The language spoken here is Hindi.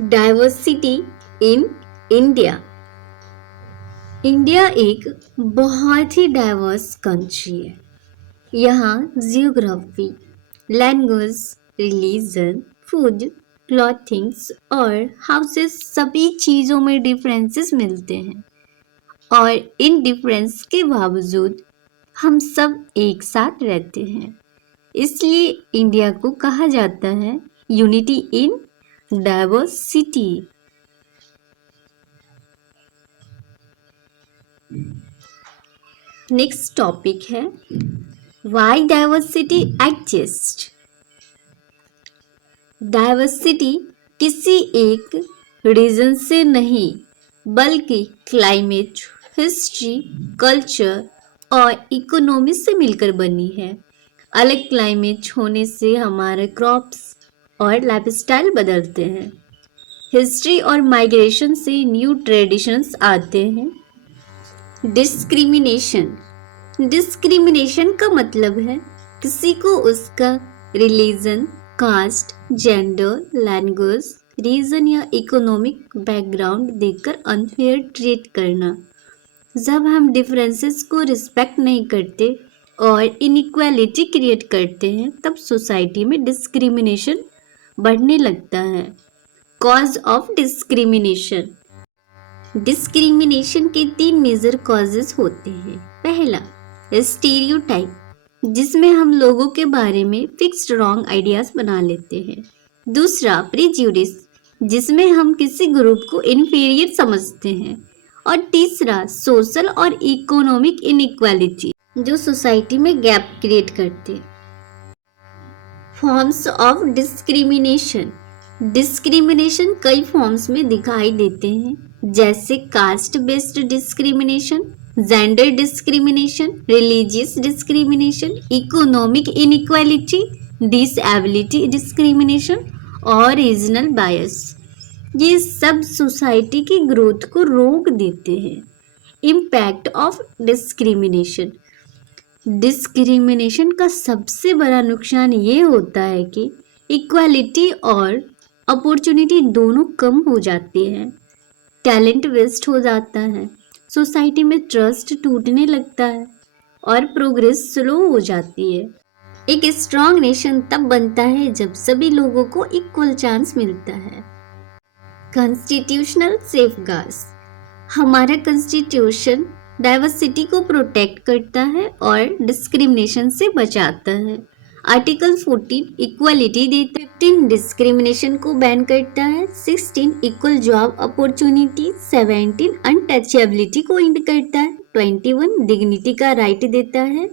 Diversity in India. इंडिया एक बहुत ही डाइवर्स कंट्री है। यहाँ जियोग्राफी, लैंग्वेज, रिलीजन, फूड, क्लॉथिंग्स और हाउसेस सभी चीज़ों में डिफरेंसेस मिलते हैं और इन डिफरेंस के बावजूद हम सब एक साथ रहते हैं। इसलिए इंडिया को कहा जाता है unity in diversity. Next topic है व्हाई डाइवर्सिटी एग्जिस्ट। डाइवर्सिटी किसी एक रीजन से नहीं बल्कि क्लाइमेट, हिस्ट्री, कल्चर और इकोनॉमी से मिलकर बनी है। अलग क्लाइमेट होने से हमारे क्रॉप्स और लाइफस्टाइल बदलते हैं। हिस्ट्री और माइग्रेशन से न्यू ट्रेडिशंस आते हैं। डिस्क्रिमिनेशन का मतलब है किसी को उसका religion, caste, gender, language, region या इकोनॉमिक बैकग्राउंड देखकर अनफेयर ट्रीट करना। जब हम डिफरेंसेस को रिस्पेक्ट नहीं करते और इनइक्वालिटी क्रिएट करते हैं तब सोसाइटी में डिस्क्रिमिनेशन बढ़ने लगता है। कॉज ऑफ डिस्क्रिमिनेशन के 3 मेजर कॉजेस होते हैं। पहला, स्टीरियोटाइप, जिसमें हम लोगों के बारे में फिक्स्ड रॉन्ग आइडियाज बना लेते हैं। दूसरा, प्रीजुडिस, जिसमें हम किसी ग्रुप को इन्फीरियर समझते हैं। और तीसरा, सोशल और इकोनॉमिक इनइक्वालिटी, जो सोसाइटी में गैप क्रिएट करते हैं। फॉर्म्स ऑफ डिस्क्रिमिनेशन कई फॉर्म्स में दिखाई देते हैं, जैसे caste based discrimination, gender discrimination, religious discrimination, economic inequality, disability discrimination और रीजनल बायस। ये सब सोसाइटी की ग्रोथ को रोक देते हैं। इम्पैक्ट ऑफ डिस्क्रिमिनेशन का सबसे बड़ा नुकसान ये होता है कि इक्वालिटी और अपॉर्चुनिटी दोनों कम हो जाती हैं। टैलेंट वेस्ट हो जाता है, सोसाइटी में ट्रस्ट टूटने लगता है और प्रोग्रेस स्लो हो जाती है। एक स्ट्रांग नेशन तब बनता है जब सभी लोगों को इक्वल चांस मिलता है। कॉन्स्टिट्यूशनल सेफगार्ड्स, हमारा कॉन्स्टिट्यूशन डाइवर्सिटी को प्रोटेक्ट करता है और डिस्क्रिमिनेशन से बचाता है। आर्टिकल 14 इक्वालिटी देता है, 15 डिस्क्रिमिनेशन को बैन करता है, 16 इक्वल जॉब अपॉर्चुनिटी, 17 अनटचेबिलिटी को इंड करता है, 21 डिग्निटी का राइट देता है,